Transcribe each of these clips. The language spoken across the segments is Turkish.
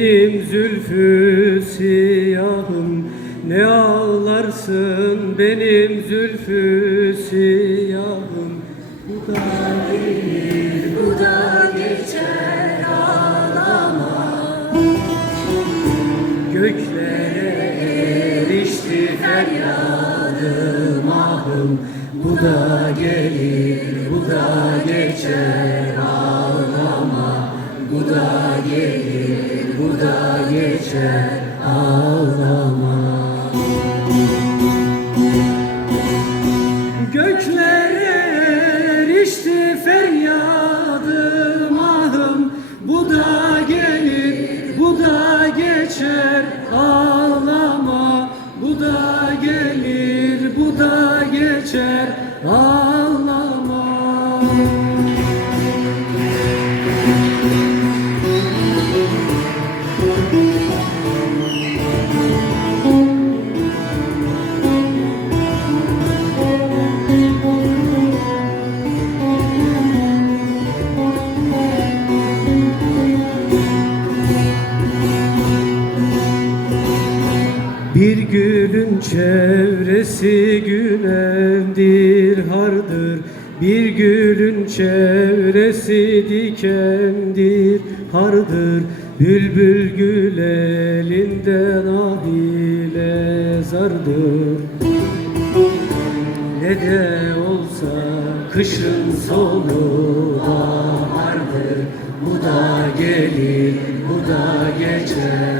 benim zülfü siyahım Ne ağlarsın? Benim zülfü siyahım. Bu da gelir, bu da geçer ağlama. Göklere erişti feryadım ahım. Bu da gelir, bu da geçer. Geçer ağlama. Göklere erişti feryadım ahım Bu da gelir, bu da geçer. Ağlama. Bu da gelir, bu da geçer. Ağlama Bir gülün çevresi günevdir hardır. Bir gülün çevresi dikendir hardır. Bülbül gül elinden ah ile zardır. Ne de olsa kışın sonu bahardır Bu da gelir, bu da geçer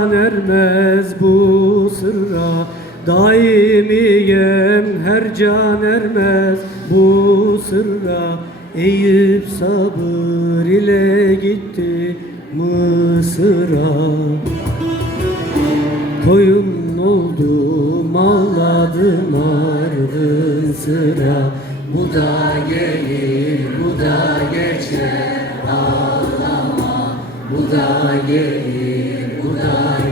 can ermez bu sırra. Daimiyem her can ermez bu sırra. Eyüp sabır ile gitti Mısır'a. Koyun oldum ağladım ardın sıra. Bu da gelir bu da geçer. Ağlama Bu da gelir bu da